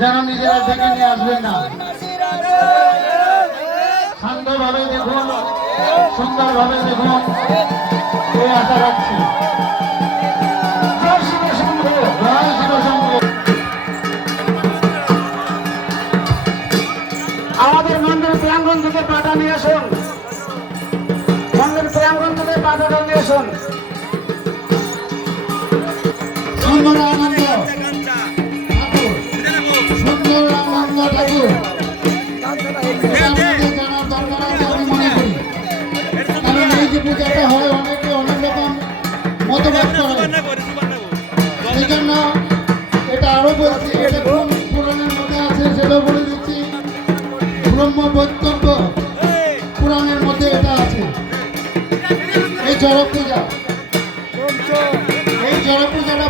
যেন নিজেরা ডেকে নিয়ে আসবেন না। শান্তভাবে দেখুন, সুন্দরভাবে দেখুন, এই আশা রাখছি। জয় শিব শম্ভু, জয় শিব শম্ভু। আমাদের মন্দির প্রাঙ্গণ থেকে পাতা নিয়ে আসুন, মন্দির প্রাঙ্গণ থেকে পাতাটা নিয়ে আসুন। সুন্দর আনন্দ ঠাকুর, সুন্দর আনন্দ ঠাকুর জানার দরকার আছে আমি মনে করি। কারণ এই যে পূজাটা হয় অনেকে অনেক রকম মতবাদ করে, সেই জন্য এটা আরো বলছি, এটা কোন পুরাণের মধ্যে আছে সেটাও বলে দিচ্ছি। ব্রহ্ম বৈতব্য পুরাণের মধ্যে এটা আছে। এই চড়ক পূজা, এই চড়ক পূজাটা